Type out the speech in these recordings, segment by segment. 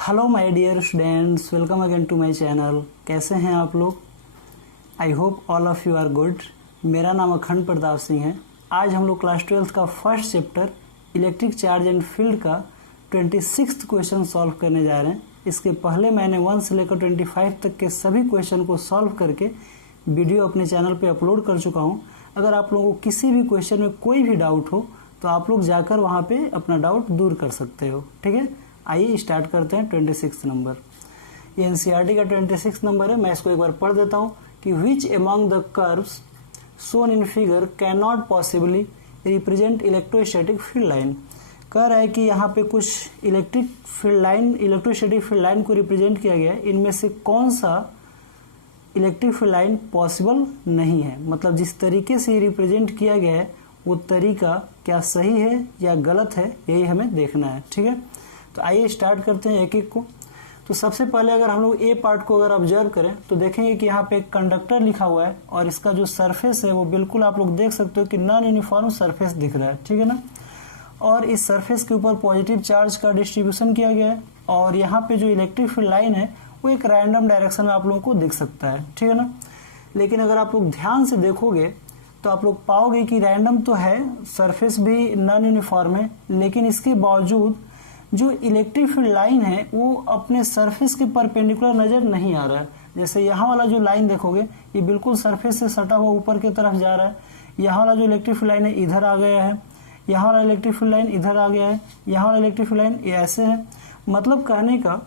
Hello my dear students, welcome again to my channel. कैसे हैं आप लोग? I hope all of you are good. मेरा नाम अखंड प्रताप सिंह है। आज हम लोग क्लास 12 का first chapter electric charge and field का 26th क्वेश्चन सॉल्व करने जा रहे हैं। इसके पहले मैंने 1 से लेकर 25 तक के सभी क्वेश्चन को सॉल्व करके वीडियो अपने चैनल पे अपलोड कर चुका हूँ। अगर आप लोगों को किसी भी क्वेश्चन में कोई भी डाउट हो तो आप लोग जाकर वहाँ पे अपना डाउट दूर कर सकते हो। ठीक है, आइए स्टार्ट करते हैं। 26 नंबर ये एनसीईआरटी का 26 नंबर है। मैं इसको एक बार पढ़ देता हूँ कि which among the curves shown in figure can not possibly represent electrostatic field line. कह रहा है कि यहाँ पे कुछ इलेक्ट्रोस्टैटिक फील्ड लाइन को रिप्रेजेंट किया गया है। इनमें से कौन सा इलेक्ट्रिक फील्ड लाइन पॉसिबल नहीं है, मतलब जिस तरीके से रिप्रेजेंट किया गया है वो तरीका क्या सही है या गलत है, यही हमें देखना है। ठीक है, तो आइए स्टार्ट करते हैं एक एक को। तो सबसे पहले अगर हम लोग ए पार्ट को अगर ऑब्जर्व करें तो देखेंगे कि यहाँ पे एक कंडक्टर लिखा हुआ है और इसका जो सरफेस है वो बिल्कुल आप लोग देख सकते हो कि नॉन यूनिफॉर्म सरफेस दिख रहा है। ठीक है ना, और इस सरफेस के ऊपर पॉजिटिव चार्ज का डिस्ट्रीब्यूशन किया गया है और यहाँ पे जो इलेक्ट्रिक फील्ड लाइन है वो एक रैंडम डायरेक्शन में आप लोगों को दिख सकता है। ठीक है ना, लेकिन अगर आप लोग ध्यान से देखोगे तो आप लोग पाओगे कि रैंडम तो है, सरफेस भी नॉन यूनिफॉर्म है, लेकिन इसके बावजूद जो इलेक्ट्रिक फील्ड लाइन है वो अपने सरफेस के परपेंडिकुलर नजर नहीं आ रहा है। जैसे यहाँ वाला जो लाइन देखोगे ये बिल्कुल सरफेस से सटा हुआ ऊपर की तरफ जा रहा है। यहाँ वाला जो इलेक्ट्रिक फील्ड लाइन है इधर आ गया है, यहाँ वाला इलेक्ट्रिक फील्ड लाइन इधर आ गया है, यहाँ वाला इलेक्ट्रिक फील्ड लाइन ये ऐसे है। मतलब कहने का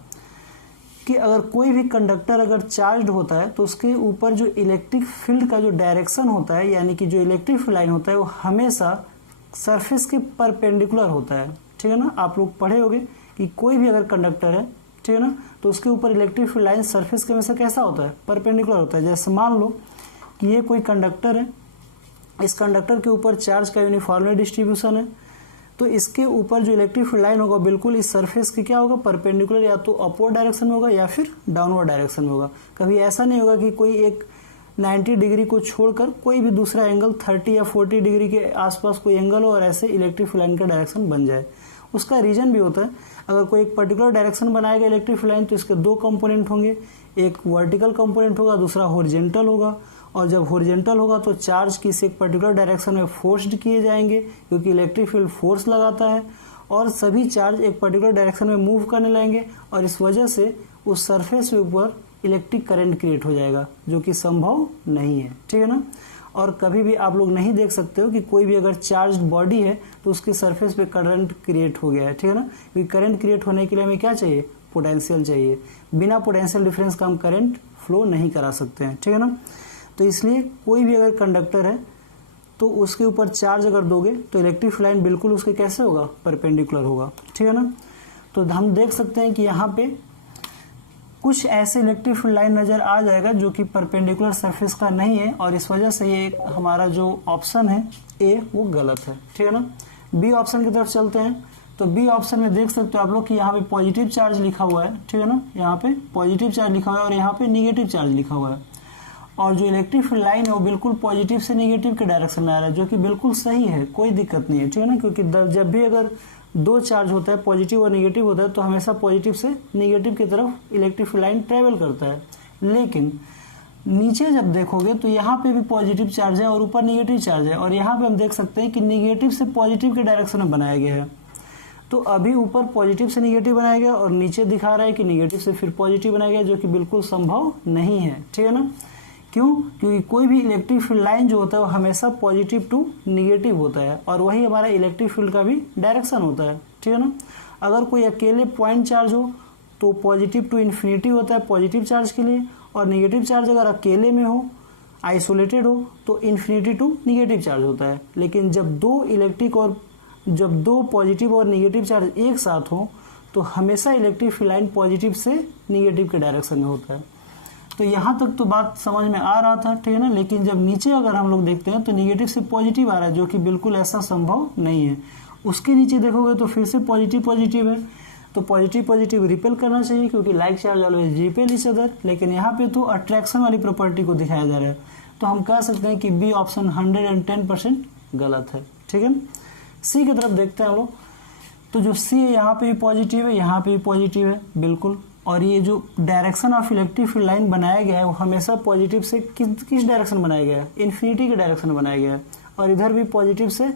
कि अगर कोई भी कंडक्टर अगर चार्ज होता है तो उसके ऊपर जो इलेक्ट्रिक फील्ड का जो डायरेक्शन होता है, यानी कि जो इलेक्ट्रिक फील्ड लाइन होता है वो हमेशा सरफेस के परपेंडिकुलर होता है। ठीक है ना, आप लोग पढ़े होंगे कि कोई भी अगर कंडक्टर है, ठीक है ना, तो उसके ऊपर इलेक्ट्रिक फील्ड लाइन सरफेस के हमेशा कैसा होता है, परपेंडिकुलर होता है। जैसे मान लो कि ये कोई कंडक्टर है, इस कंडक्टर के ऊपर चार्ज का यूनिफॉर्मली डिस्ट्रीब्यूशन है, तो इसके ऊपर जो इलेक्ट्रिक फील्ड लाइन होगा बिल्कुल इस सरफेस के क्या होगा, परपेंडिकुलर, या तो अपवर्ड डायरेक्शन में होगा या फिर डाउनवर्ड डायरेक्शन में होगा। कभी ऐसा नहीं होगा कि कोई एक 90 डिग्री को छोड़कर कोई भी दूसरा एंगल 30 या 40 डिग्री के आसपास कोई एंगल हो और ऐसे इलेक्ट्रिक फील्ड लाइन का डायरेक्शन बन जाए। उसका रीजन भी होता है, अगर कोई एक पर्टिकुलर डायरेक्शन बनाएगा इलेक्ट्रिक फील्ड लाइन तो इसके दो कंपोनेंट होंगे, एक वर्टिकल कंपोनेंट होगा, दूसरा हॉरिजॉन्टल होगा। और जब हॉरिजॉन्टल होगा तो चार्ज किसी एक पर्टिकुलर डायरेक्शन में फोर्स्ड किए जाएंगे क्योंकि इलेक्ट्रिक फील्ड फोर्स लगाता है, और सभी चार्ज एक पर्टिकुलर डायरेक्शन में मूव करने लगेंगे और इस वजह से उस सरफेस के ऊपर इलेक्ट्रिक करंट क्रिएट हो जाएगा, जो कि संभव नहीं है। ठीक है ना, और कभी भी आप लोग नहीं देख सकते हो कि कोई भी अगर चार्ज बॉडी है तो उसके सरफेस पे करंट क्रिएट हो गया है। ठीक है ना, क्योंकि करंट क्रिएट होने के लिए हमें क्या चाहिए, पोटेंशियल चाहिए। बिना पोटेंशियल डिफरेंस का हम करंट फ्लो नहीं करा सकते हैं। ठीक है ना, तो इसलिए कोई भी अगर कंडक्टर है तो उसके ऊपर चार्ज अगर दोगे तो इलेक्ट्रिक फील्ड लाइन बिल्कुल उसके कैसे होगा, परपेंडिकुलर होगा। ठीक है ना, तो हम देख सकते हैं कि यहाँ पे कुछ ऐसे इलेक्ट्रिक फील्ड लाइन नजर आ जाएगा जो कि परपेंडिकुलर सरफेस का नहीं है, और इस वजह से ये हमारा जो ऑप्शन है ए वो गलत है। ठीक है ना, बी ऑप्शन की तरफ चलते हैं। तो बी ऑप्शन में देख सकते हो आप लोग कि यहाँ पे पॉजिटिव चार्ज लिखा हुआ है। ठीक है ना, यहाँ पे पॉजिटिव चार्ज लिखा हुआ है और यहाँ पे निगेटिव चार्ज लिखा हुआ है, और जो इलेक्ट्रिक फील्ड लाइन है वो बिल्कुल पॉजिटिव से निगेटिव के डायरेक्शन में आ रहा है, जो कि बिल्कुल सही है, कोई दिक्कत नहीं है। ठीक है ना, क्योंकि जब भी अगर दो चार्ज होता है, पॉजिटिव और निगेटिव होता है, तो हमेशा पॉजिटिव से निगेटिव की तरफ इलेक्ट्रिक फील्ड लाइन ट्रेवल करता है। लेकिन नीचे जब देखोगे तो यहाँ पे भी पॉजिटिव चार्ज है और ऊपर निगेटिव चार्ज है, और यहाँ पे हम देख सकते हैं कि निगेटिव से पॉजिटिव के डायरेक्शन में बनाया गया है। तो अभी ऊपर पॉजिटिव से निगेटिव बनाया गया और नीचे दिखा रहा है कि निगेटिव से फिर पॉजिटिव बनाया गया, जो कि बिल्कुल संभव नहीं है। ठीक है ना, क्यों? क्योंकि कोई भी इलेक्ट्रिक फील्ड लाइन जो होता है वो हमेशा पॉजिटिव टू निगेटिव होता है, और वही हमारा इलेक्ट्रिक फील्ड का भी डायरेक्शन होता है। ठीक है ना, अगर कोई अकेले पॉइंट चार्ज हो तो पॉजिटिव टू इन्फिनिटी होता है पॉजिटिव चार्ज के लिए, और निगेटिव चार्ज अगर अकेले में हो, आइसोलेटेड हो, तो इन्फिनिटी टू निगेटिव चार्ज होता है। लेकिन जब दो पॉजिटिव और निगेटिव चार्ज एक साथ हो तो हमेशा इलेक्ट्रिक फील्ड लाइन पॉजिटिव से निगेटिव के डायरेक्शन में होता है। तो यहाँ तक तो बात समझ में आ रहा था। ठीक है ना, लेकिन जब नीचे अगर हम लोग देखते हैं तो निगेटिव से पॉजिटिव आ रहा है, जो कि बिल्कुल ऐसा संभव नहीं है। उसके नीचे देखोगे तो फिर से पॉजिटिव पॉजिटिव है, तो पॉजिटिव पॉजिटिव रिपेल करना चाहिए क्योंकि like charge always repel each other, लेकिन यहाँ पे तो अट्रैक्शन वाली प्रॉपर्टी को दिखाया जा रहा है। तो हम कह सकते हैं कि बी ऑप्शन 110% गलत है। ठीक है, सी की तरफ देखते हैं हम लोग तो जो सी है यहाँ पे भी पॉजिटिव है, यहाँ पे भी पॉजिटिव है बिल्कुल। और ये जो direction of electric field line बनाया गया है वो हमेशा पॉजिटिव से किस डायरेक्शन बनाया गया है, इन्फिनिटी के डायरेक्शन बनाया गया है। और इधर भी पॉजिटिव से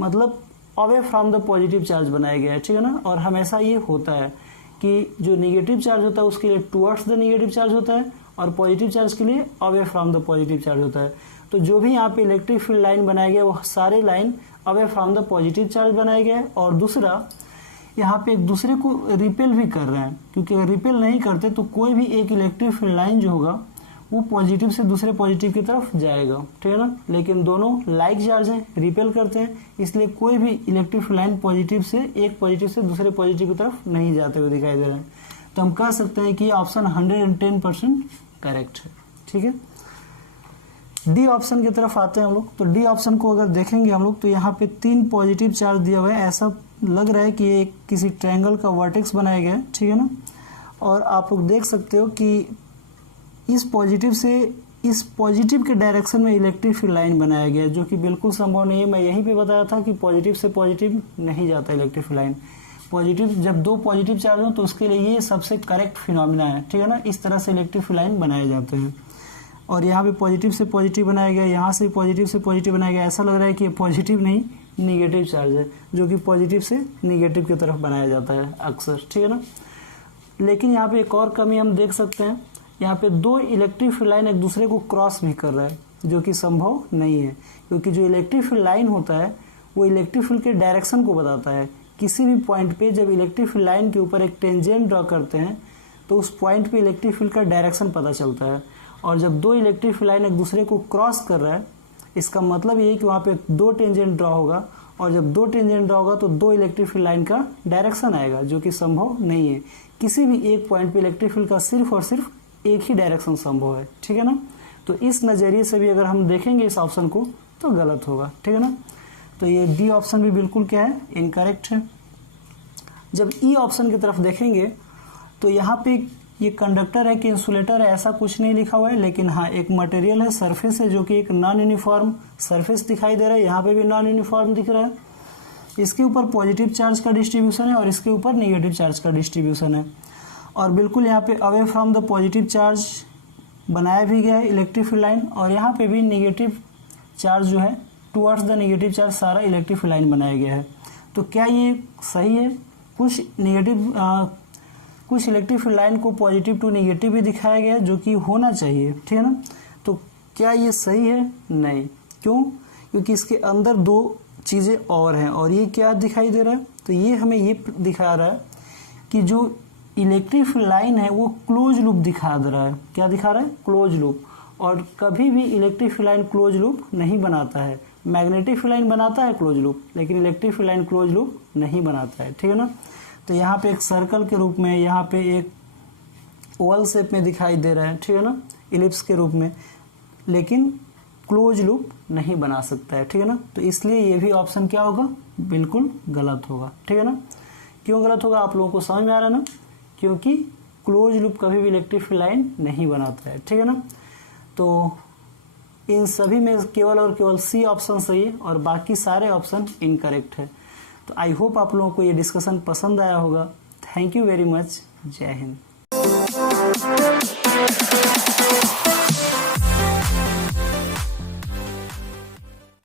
मतलब away from the positive charge बनाया गया है, ठीक है ना। और हमेशा ये होता है कि जो निगेटिव चार्ज होता है उसके लिए टुवर्ड्स द निगेटिव चार्ज होता है और पॉजिटिव चार्ज के लिए away from the positive charge होता है। तो जो भी यहाँ पे इलेक्ट्रिक फील्ड लाइन बनाया गया वो सारे line away from the positive charge बनाया गया है। और दूसरा यहाँ पे एक दूसरे को रिपेल भी कर रहे हैं, क्योंकि अगर रिपेल नहीं करते तो कोई भी एक इलेक्ट्रिक फील्ड लाइन जो होगा वो पॉजिटिव से दूसरे पॉजिटिव की तरफ जाएगा, ठीक है ना। लेकिन दोनों लाइक चार्ज है, रिपेल करते हैं, इसलिए कोई भी इलेक्ट्रिक फील्ड लाइन पॉजिटिव से एक पॉजिटिव से दूसरे पॉजिटिव की तरफ नहीं जाते हुए दिखाई दे रहे हैं। तो हम कह सकते हैं कि ऑप्शन 110% करेक्ट है, ठीक है। डी ऑप्शन की तरफ आते हैं हम लोग। तो डी ऑप्शन को अगर देखेंगे हम लोग तो यहाँ पे 3 पॉजिटिव चार्ज दिया हुआ है, ऐसा लग रहा है कि ये किसी ट्रायंगल का वर्टेक्स बनाया गया है, ठीक है ना। और आप लोग देख सकते हो कि इस पॉजिटिव से इस पॉजिटिव के डायरेक्शन में इलेक्ट्रिक फील्ड लाइन बनाया गया है, जो कि बिल्कुल संभव नहीं है। मैं यहीं पे बताया था कि पॉजिटिव से पॉजिटिव नहीं जाता इलेक्ट्रिक फील्ड लाइन। पॉजिटिव जब 2 पॉजिटिव चार्ज हो तो उसके लिए ये सबसे करेक्ट फिनोमिना है, ठीक है ना। इस तरह से इलेक्ट्रिक फील्ड लाइन बनाए जाते हैं। और यहाँ पे पॉजिटिव से पॉजिटिव बनाया गया, यहाँ से पॉजिटिव से पॉजिटिव बनाया गया। ऐसा लग रहा है कि ये पॉजिटिव नहीं निगेटिव चार्ज है, जो कि पॉजिटिव से निगेटिव की तरफ बनाया जाता है अक्सर, ठीक है ना। लेकिन यहाँ पे एक और कमी हम देख सकते हैं, यहाँ पे 2 इलेक्ट्रिक फील्ड लाइन एक दूसरे को क्रॉस भी कर रहा है, जो कि संभव नहीं है, क्योंकि जो इलेक्ट्रिक फील्ड लाइन होता है वो इलेक्ट्रिक फील्ड के डायरेक्शन को बताता है। किसी भी पॉइंट पे जब इलेक्ट्रिक फील्ड लाइन के ऊपर एक टेंजेंट ड्रॉ करते हैं तो उस पॉइंट पे इलेक्ट्रिक फील्ड का डायरेक्शन पता चलता है। और जब 2 इलेक्ट्रिक फील्ड लाइन एक दूसरे को क्रॉस कर रहा है, इसका मतलब ये है कि वहाँ पे 2 टेंजेंट ड्रॉ होगा, और जब 2 टेंजेंट ड्रॉ होगा तो 2 इलेक्ट्रिक फील्ड लाइन का डायरेक्शन आएगा, जो कि संभव नहीं है। किसी भी एक पॉइंट पे इलेक्ट्रिक फील्ड का सिर्फ और सिर्फ एक ही डायरेक्शन संभव है, ठीक है ना। तो इस नज़रिए से भी अगर हम देखेंगे इस ऑप्शन को तो गलत होगा, ठीक है ना। तो ये डी ऑप्शन भी बिल्कुल क्या है, इनकरेक्ट है। जब ई ऑप्शन की तरफ देखेंगे तो यहाँ पे ये कंडक्टर है कि इंसुलेटर है, ऐसा कुछ नहीं लिखा हुआ है। लेकिन हाँ, एक मटेरियल है, सरफेस है, जो कि एक नॉन यूनिफॉर्म सरफेस दिखाई दे रहा है। यहाँ पे भी नॉन यूनिफॉर्म दिख रहा है। इसके ऊपर पॉजिटिव चार्ज का डिस्ट्रीब्यूशन है और इसके ऊपर नेगेटिव चार्ज का डिस्ट्रीब्यूशन है। और बिल्कुल यहाँ पे away from the positive charge बनाया भी गया है इलेक्ट्रिक फील्ड लाइन, और यहाँ पे भी नेगेटिव चार्ज जो है टुवर्ड्स द नेगेटिव चार्ज सारा इलेक्ट्रिक फील्ड लाइन बनाया गया है। तो क्या ये सही है? कुछ इलेक्ट्रिक फील्ड लाइन को पॉजिटिव टू नेगेटिव भी दिखाया गया है, जो कि होना चाहिए, ठीक है ना। तो क्या ये सही है? नहीं। क्यों? क्योंकि इसके अंदर 2 चीज़ें और हैं। और ये क्या दिखाई दे रहा है? तो ये हमें ये दिखा रहा है कि जो इलेक्ट्रिक फील्ड लाइन है वो क्लोज लूप दिखा दे रहा है। क्या दिखा रहा है? Close loop. और कभी भी electric field line close loop नहीं बनाता है। मैग्नेटिक फील्ड लाइन बनाता है क्लोज लूप, लेकिन electric field line close loop नहीं बनाता है, ठीक है ना। तो यहाँ पे एक सर्कल के रूप में, यहाँ पे एक ओवल शेप में दिखाई दे रहा है, ठीक है ना, इलिप्स के रूप में, लेकिन क्लोज लूप नहीं बना सकता है, ठीक है ना। तो इसलिए ये भी ऑप्शन क्या होगा? बिल्कुल गलत होगा, ठीक है ना। क्यों गलत होगा आप लोगों को समझ में आ रहा है ना? क्योंकि क्लोज लूप कभी भी इलेक्ट्रिक फील्ड लाइन नहीं बनाता है, ठीक है ना। तो इन सभी में केवल और केवल सी ऑप्शन सही है और बाकी सारे ऑप्शन इनकरेक्ट है। तो आई होप आप लोगों को ये डिस्कशन पसंद आया होगा। Thank you very much. जय हिंद।